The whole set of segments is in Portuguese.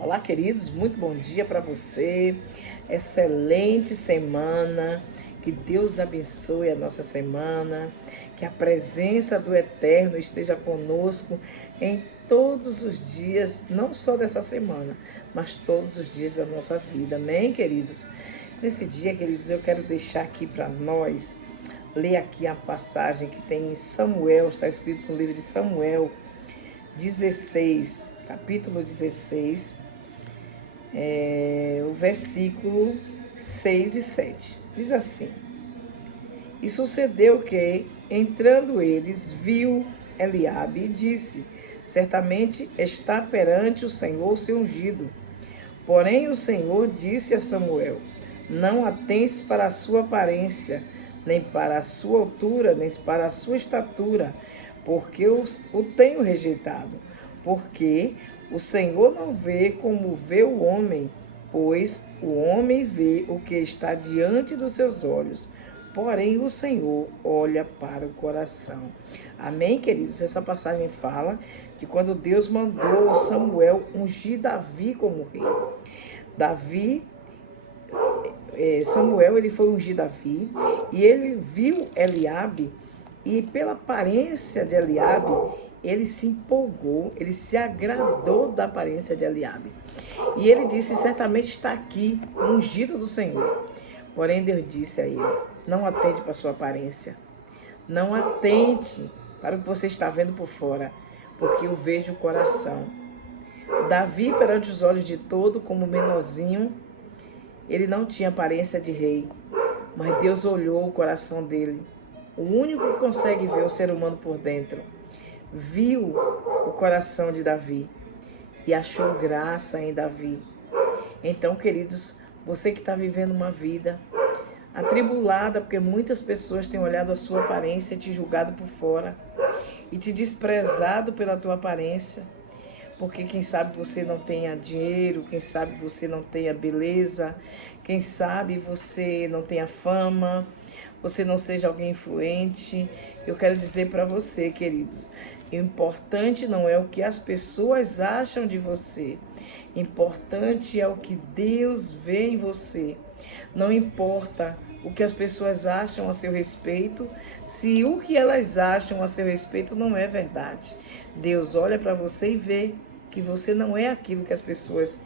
Olá, queridos, muito bom dia para você. Excelente semana. Que Deus abençoe a nossa semana. Que a presença do Eterno esteja conosco em todos os dias, não só dessa semana, mas todos os dias da nossa vida. Amém, queridos? Nesse dia, queridos, eu quero deixar aqui para nós, ler aqui a passagem que tem em Samuel, está escrito no livro de Samuel 16, capítulo 16, o versículo 6 e 7. Diz assim: E sucedeu que, entrando eles, viu Eliabe e disse: Certamente está perante o Senhor o seu ungido. Porém o Senhor disse a Samuel: Não atentes para a sua aparência, nem para a sua altura, nem para a sua estatura, porque o tenho rejeitado. Porque o Senhor não vê como vê o homem, pois o homem vê o que está diante dos seus olhos, porém o Senhor olha para o coração. Amém, queridos? Essa passagem fala de quando Deus mandou Samuel ungir Davi como rei. Samuel, ele foi ungir Davi e ele viu Eliabe, e pela aparência de Eliabe, ele se empolgou, ele se agradou da aparência de Eliabe. E ele disse: certamente está aqui, ungido do Senhor. Porém Deus disse a ele: não atente para a sua aparência, não atente para o que você está vendo por fora, porque eu vejo o coração. Davi, perante os olhos de todo, como menorzinho, ele não tinha aparência de rei, mas Deus olhou o coração dele. O único que consegue ver o ser humano por dentro, viu o coração de Davi e achou graça em Davi. Então, queridos, você que está vivendo uma vida atribulada, porque muitas pessoas têm olhado a sua aparência e te julgado por fora e te desprezado pela tua aparência, porque quem sabe você não tenha dinheiro, quem sabe você não tenha beleza, quem sabe você não tenha fama, você não seja alguém influente. Eu quero dizer para você, queridos, o importante não é o que as pessoas acham de você, importante é o que Deus vê em você. Não importa o que as pessoas acham a seu respeito, se o que elas acham a seu respeito não é verdade. Deus olha para você e vê que você não é aquilo que as pessoas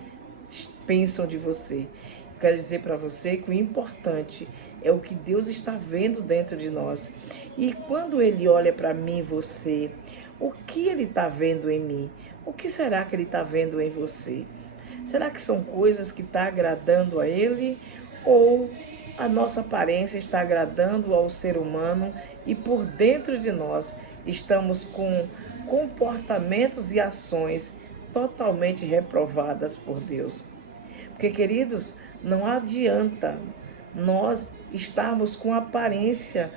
pensam de você. Eu quero dizer para você que o importante é o que Deus está vendo dentro de nós. E quando Ele olha para mim e você, o que Ele está vendo em mim? O que será que Ele está vendo em você? Será que são coisas que estão agradando a Ele? Ou a nossa aparência está agradando ao ser humano e por dentro de nós estamos com comportamentos e ações totalmente reprovadas por Deus? Porque, queridos, não adianta nós estarmos com aparência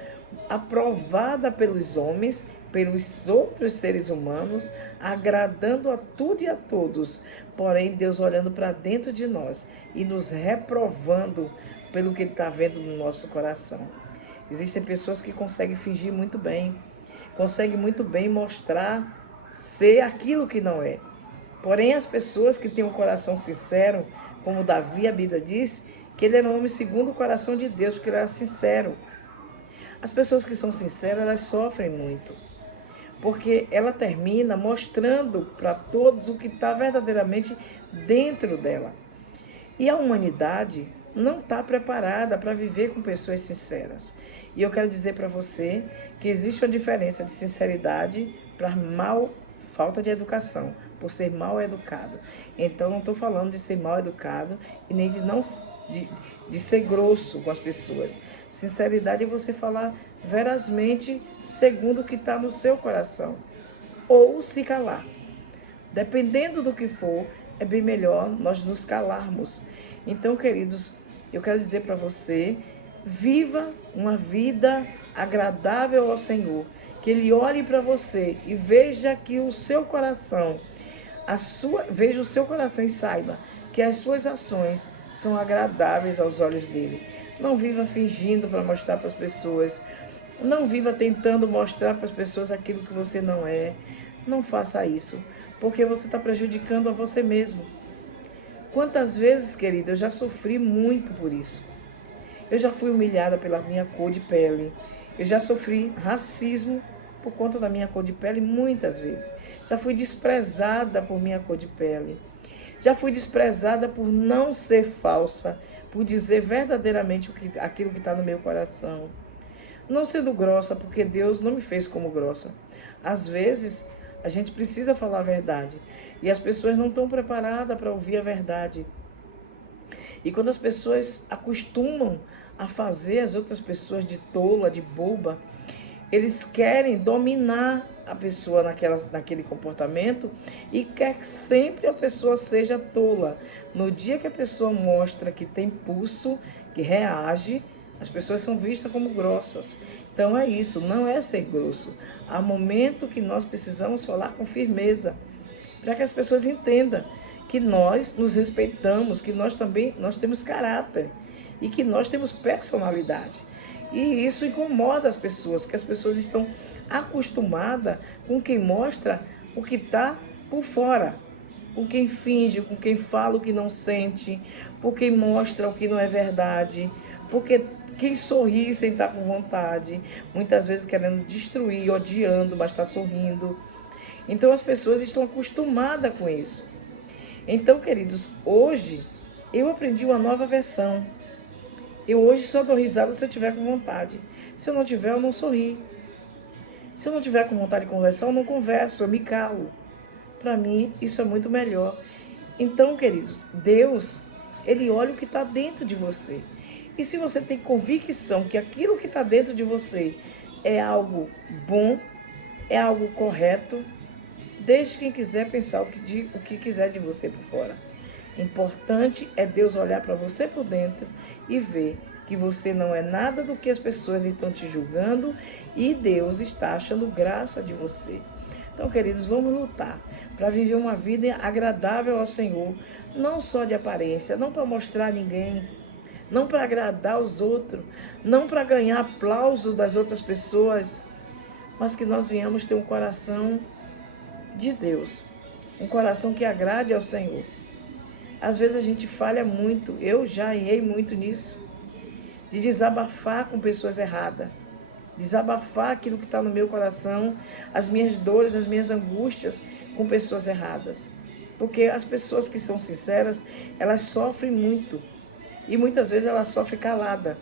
aprovada pelos homens, pelos outros seres humanos, agradando a tudo e a todos, porém Deus olhando para dentro de nós e nos reprovando pelo que Ele está vendo no nosso coração. Existem pessoas que conseguem fingir muito bem, conseguem muito bem mostrar ser aquilo que não é. Porém, as pessoas que têm um coração sincero, como Davi, a Bíblia diz que ele era um homem segundo o coração de Deus, porque ele era sincero. As pessoas que são sinceras, elas sofrem muito, porque ela termina mostrando para todos o que está verdadeiramente dentro dela. E a humanidade não está preparada para viver com pessoas sinceras. E eu quero dizer para você que existe uma diferença de sinceridade para falta de educação, por ser mal educado. Então, não estou falando de ser mal educado e nem de ser grosso com as pessoas. Sinceridade é você falar verazmente segundo o que está no seu coração, ou se calar. Dependendo do que for, é bem melhor nós nos calarmos. Então, queridos, eu quero dizer para você, viva uma vida agradável ao Senhor, que Ele olhe para você e veja que o seu coração, veja o seu coração e saiba que as suas ações são agradáveis aos olhos dele. Não viva fingindo para mostrar para as pessoas, não viva tentando mostrar para as pessoas aquilo que você não é. Não faça isso, porque você está prejudicando a você mesmo. Quantas vezes, querida, eu já sofri muito por isso. Eu já fui humilhada pela minha cor de pele. Eu já sofri racismo por conta da minha cor de pele muitas vezes. Já fui desprezada por minha cor de pele. Já fui desprezada por não ser falsa, por dizer verdadeiramente aquilo que está no meu coração. Não sendo grossa, porque Deus não me fez como grossa. Às vezes, a gente precisa falar a verdade. E as pessoas não estão preparadas para ouvir a verdade. E quando as pessoas acostumam a fazer as outras pessoas de tola, de boba, eles querem dominar a pessoa naquele comportamento e quer que sempre a pessoa seja tola. No dia que a pessoa mostra que tem pulso, que reage, as pessoas são vistas como grossas. Então é isso, não é ser grosso. Há momento que nós precisamos falar com firmeza, para que as pessoas entendam que nós nos respeitamos, que nós temos caráter e que nós temos personalidade. E isso incomoda as pessoas, que as pessoas estão acostumadas com quem mostra o que está por fora, com quem finge, com quem fala o que não sente, por quem mostra o que não é verdade, porque quem sorri sem estar com vontade, muitas vezes querendo destruir, odiando, mas está sorrindo. Então as pessoas estão acostumadas com isso. Então, queridos, hoje eu aprendi uma nova versão. Eu hoje só dou risada se eu tiver com vontade. Se eu não tiver, eu não sorri. Se eu não tiver com vontade de conversar, eu não converso, eu me calo. Para mim, isso é muito melhor. Então, queridos, Deus, Ele olha o que está dentro de você. E se você tem convicção que aquilo que está dentro de você é algo bom, é algo correto, deixe quem quiser pensar o que quiser de você por fora. Importante é Deus olhar para você por dentro e ver que você não é nada do que as pessoas estão te julgando e Deus está achando graça de você. Então, queridos, vamos lutar para viver uma vida agradável ao Senhor, não só de aparência, não para mostrar a ninguém, não para agradar os outros, não para ganhar aplauso das outras pessoas, mas que nós venhamos ter um coração de Deus, um coração que agrade ao Senhor. Às vezes a gente falha muito, eu já errei muito nisso, de desabafar com pessoas erradas, desabafar aquilo que está no meu coração, as minhas dores, as minhas angústias com pessoas erradas. Porque as pessoas que são sinceras, elas sofrem muito e muitas vezes elas sofrem calada.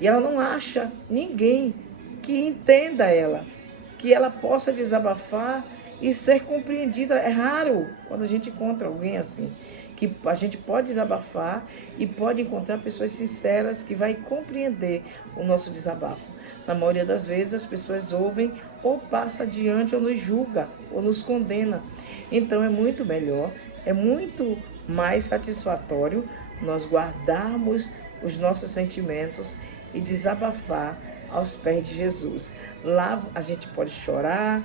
E ela não acha ninguém que entenda ela, que ela possa desabafar e ser compreendida. É raro quando a gente encontra alguém assim, que a gente pode desabafar e pode encontrar pessoas sinceras que vai compreender o nosso desabafo. Na maioria das vezes as pessoas ouvem ou passam adiante ou nos julga ou nos condena. Então é muito melhor, é muito mais satisfatório nós guardarmos os nossos sentimentos e desabafar aos pés de Jesus. Lá a gente pode chorar,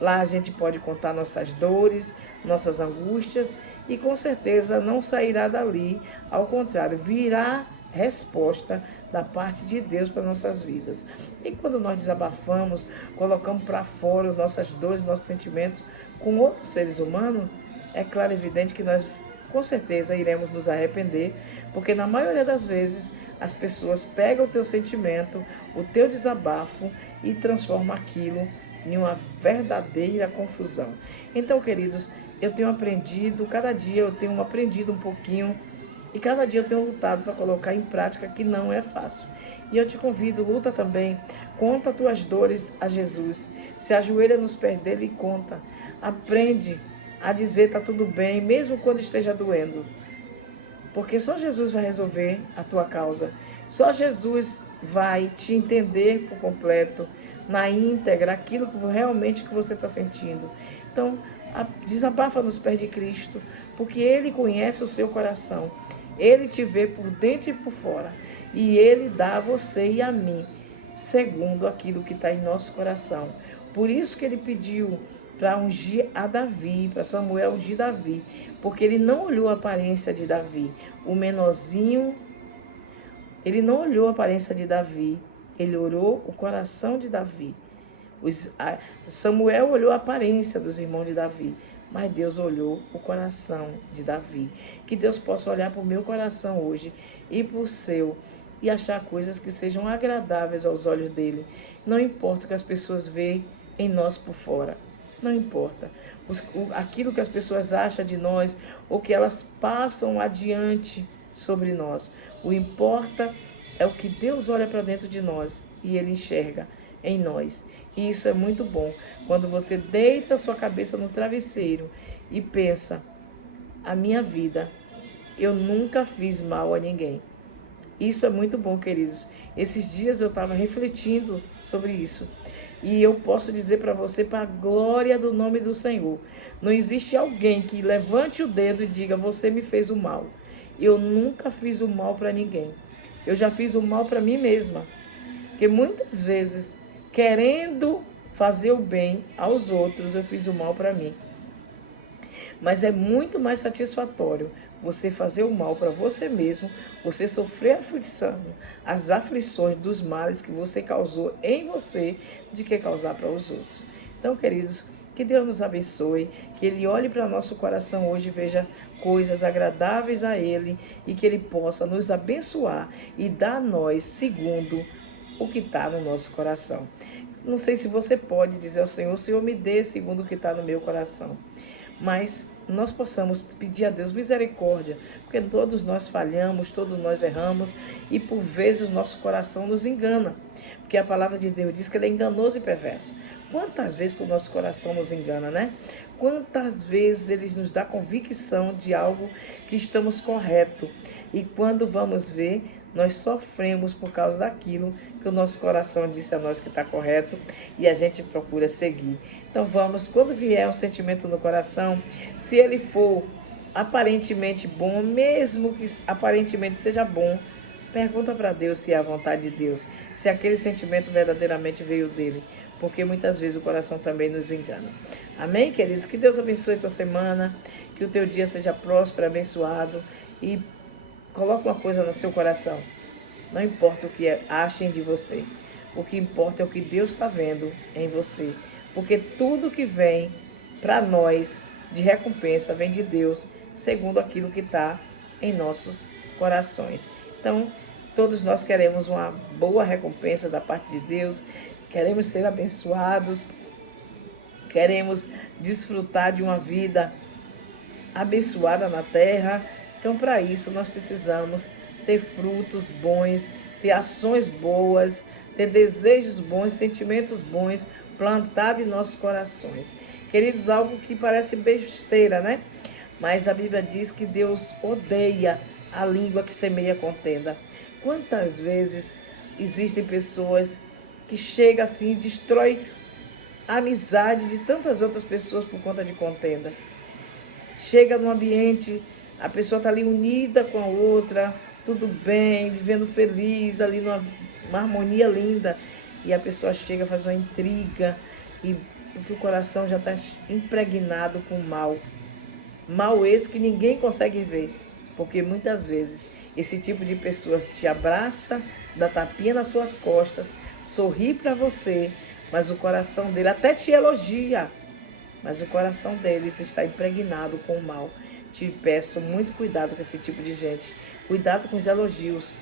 lá a gente pode contar nossas dores, nossas angústias e com certeza não sairá dali, ao contrário, virá resposta da parte de Deus para nossas vidas. E quando nós desabafamos, colocamos para fora as nossas dores, nossos sentimentos com outros seres humanos, é claro e evidente que nós com certeza iremos nos arrepender, porque na maioria das vezes as pessoas pegam o teu sentimento, o teu desabafo e transformam aquilo em uma verdadeira confusão. Então, queridos, eu tenho aprendido, cada dia eu tenho aprendido um pouquinho e cada dia eu tenho lutado para colocar em prática, que não é fácil. E eu te convido, luta também, conta tuas dores a Jesus, se ajoelha nos pés dele e conta, aprende a dizer tá tudo bem, mesmo quando esteja doendo. Porque só Jesus vai resolver a tua causa. Só Jesus vai te entender por completo, na íntegra, aquilo que realmente que você está sentindo. Então, desabafa nos pés de Cristo, porque Ele conhece o seu coração. Ele te vê por dentro e por fora. E Ele dá a você e a mim, segundo aquilo que está em nosso coração. Por isso que Ele pediu para ungir a Davi, para Samuel ungir Davi, porque ele não olhou a aparência de Davi, o menorzinho, ele não olhou a aparência de Davi, ele olhou o coração de Davi. Samuel olhou a aparência dos irmãos de Davi, mas Deus olhou o coração de Davi. Que Deus possa olhar para o meu coração hoje e para o seu e achar coisas que sejam agradáveis aos olhos dele. Não importa o que as pessoas veem em nós por fora. Não importa. Aquilo que as pessoas acham de nós ou que elas passam adiante sobre nós. O importa é o que Deus olha para dentro de nós e Ele enxerga em nós. E isso é muito bom. Quando você deita a sua cabeça no travesseiro e pensa, a minha vida, eu nunca fiz mal a ninguém. Isso é muito bom, queridos. Esses dias eu estava refletindo sobre isso. E eu posso dizer para você, para a glória do nome do Senhor, não existe alguém que levante o dedo e diga, você me fez o mal. Eu nunca fiz o mal para ninguém. Eu já fiz o mal para mim mesma. Porque muitas vezes, querendo fazer o bem aos outros, eu fiz o mal para mim. Mas é muito mais satisfatório você fazer o mal para você mesmo, você sofrer a aflição, as aflições dos males que você causou em você, de que causar para os outros. Então, queridos, que Deus nos abençoe, que Ele olhe para nosso coração hoje e veja coisas agradáveis a Ele e que Ele possa nos abençoar e dar a nós segundo o que está no nosso coração. Não sei se você pode dizer ao Senhor, Senhor, me dê segundo o que está no meu coração. Mas nós possamos pedir a Deus misericórdia, porque todos nós falhamos, todos nós erramos e por vezes o nosso coração nos engana, porque a palavra de Deus diz que ele é enganoso e perverso. Quantas vezes que o nosso coração nos engana, né? Quantas vezes ele nos dá convicção de algo que estamos correto e quando vamos ver, nós sofremos por causa daquilo que o nosso coração disse a nós que está correto e a gente procura seguir. Então vamos, quando vier um sentimento no coração, se ele for aparentemente bom, mesmo que aparentemente seja bom, pergunta para Deus se é a vontade de Deus, se aquele sentimento verdadeiramente veio dele, porque muitas vezes o coração também nos engana. Amém, queridos? Que Deus abençoe a tua semana, que o teu dia seja próspero, abençoado e coloque uma coisa no seu coração. Não importa o que achem de você. O que importa é o que Deus está vendo em você. Porque tudo que vem para nós de recompensa vem de Deus, segundo aquilo que está em nossos corações. Então, todos nós queremos uma boa recompensa da parte de Deus, queremos ser abençoados, queremos desfrutar de uma vida abençoada na terra. Então, para isso, nós precisamos ter frutos bons, ter ações boas, ter desejos bons, sentimentos bons plantados em nossos corações. Queridos, algo que parece besteira, né? Mas a Bíblia diz que Deus odeia a língua que semeia contenda. Quantas vezes existem pessoas que chegam assim e destrói a amizade de tantas outras pessoas por conta de contenda? Chega num ambiente, a pessoa está ali unida com a outra, tudo bem, vivendo feliz, ali numa harmonia linda. E a pessoa chega, faz uma intriga, e porque o coração já está impregnado com mal. Mal esse que ninguém consegue ver. Porque muitas vezes esse tipo de pessoa te abraça, dá tapinha nas suas costas, sorri para você, mas o coração dele até te elogia. Mas o coração deles está impregnado com o mal. Te peço muito cuidado com esse tipo de gente. Cuidado com os elogios.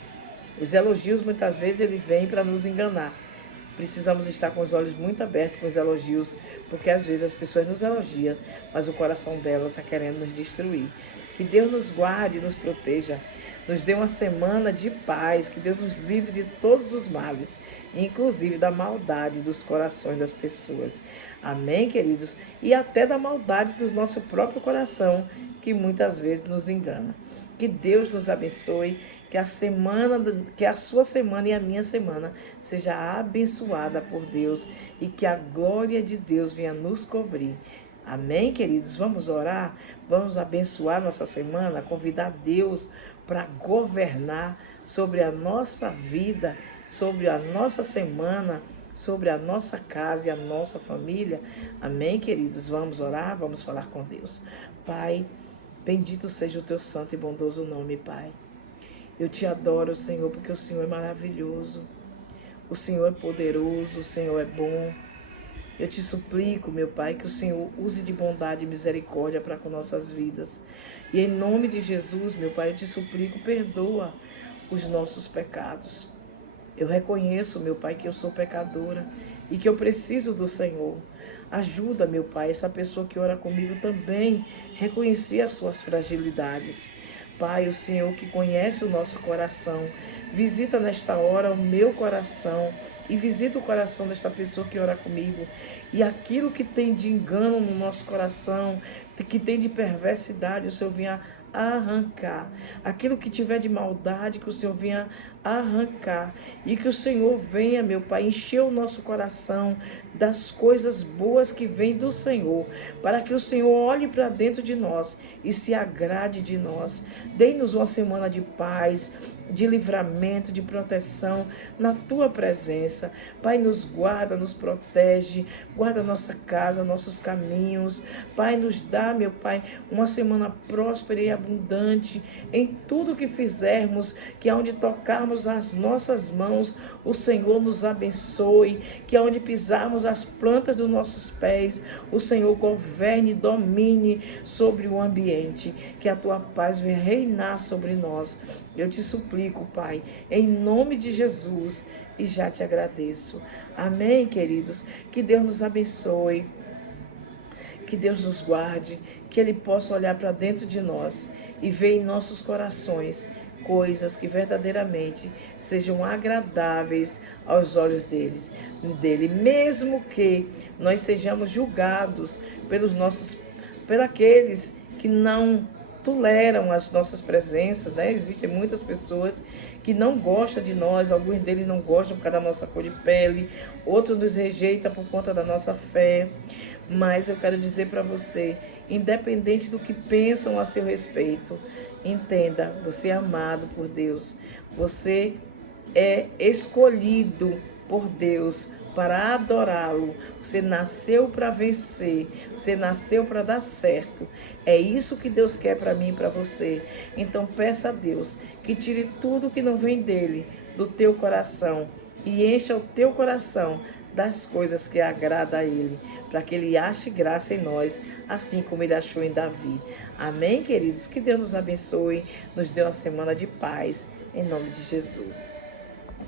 Os elogios, muitas vezes, ele vem para nos enganar. Precisamos estar com os olhos muito abertos com os elogios, porque às vezes as pessoas nos elogiam, mas o coração dela está querendo nos destruir. Que Deus nos guarde e nos proteja. Nos dê uma semana de paz, que Deus nos livre de todos os males, inclusive da maldade dos corações das pessoas. Amém, queridos? E até da maldade do nosso próprio coração, que muitas vezes nos engana. Que Deus nos abençoe, que a sua semana e a minha semana seja abençoada por Deus e que a glória de Deus venha nos cobrir. Amém, queridos? Vamos orar, vamos abençoar nossa semana, convidar Deus para governar sobre a nossa vida, sobre a nossa semana, sobre a nossa casa e a nossa família. Amém, queridos? Vamos orar, vamos falar com Deus. Pai, bendito seja o teu santo e bondoso nome, Pai. Eu te adoro, Senhor, porque o Senhor é maravilhoso. O Senhor é poderoso, o Senhor é bom. Eu te suplico, meu Pai, que o Senhor use de bondade e misericórdia para com nossas vidas. E em nome de Jesus, meu Pai, eu te suplico, perdoa os nossos pecados. Eu reconheço, meu Pai, que eu sou pecadora e que eu preciso do Senhor. Ajuda, meu Pai, essa pessoa que ora comigo também reconhecer as suas fragilidades. Pai, o Senhor que conhece o nosso coração, visita nesta hora o meu coração e visita o coração desta pessoa que ora comigo. E aquilo que tem de engano no nosso coração, que tem de perversidade, o Senhor venha arrancar. Aquilo que tiver de maldade, que o Senhor venha arrancar. E que o Senhor venha, meu Pai, encher o nosso coração das coisas boas que vêm do Senhor, para que o Senhor olhe para dentro de nós e se agrade de nós. Dê-nos uma semana de paz, de livramento, de proteção na Tua presença. Pai, nos guarda, nos protege, guarda nossa casa, nossos caminhos. Pai, nos dá, meu Pai, uma semana próspera e abundante em tudo que fizermos, que aonde tocarmos as nossas mãos, o Senhor nos abençoe, que aonde pisarmos as plantas dos nossos pés, o Senhor governe e domine sobre o ambiente, que a Tua paz venha reinar sobre nós. Eu te suplico, Pai, em nome de Jesus, e já te agradeço. Amém, queridos? Que Deus nos abençoe, que Deus nos guarde, que Ele possa olhar para dentro de nós e ver em nossos corações coisas que verdadeiramente sejam agradáveis aos olhos dele, mesmo que nós sejamos julgados por aqueles que não toleram as nossas presenças, né? Existem muitas pessoas que não gostam de nós, alguns deles não gostam por causa da nossa cor de pele, outros nos rejeitam por conta da nossa fé. Mas eu quero dizer para você, independente do que pensam a seu respeito, entenda, você é amado por Deus, você é escolhido por Deus para adorá-lo. Você nasceu para vencer, você nasceu para dar certo. É isso que Deus quer para mim e para você. Então peça a Deus que tire tudo que não vem dele, do teu coração, e encha o teu coração das coisas que agrada a ele, para que ele ache graça em nós, assim como ele achou em Davi. Amém, queridos? Que Deus nos abençoe, nos dê uma semana de paz, em nome de Jesus.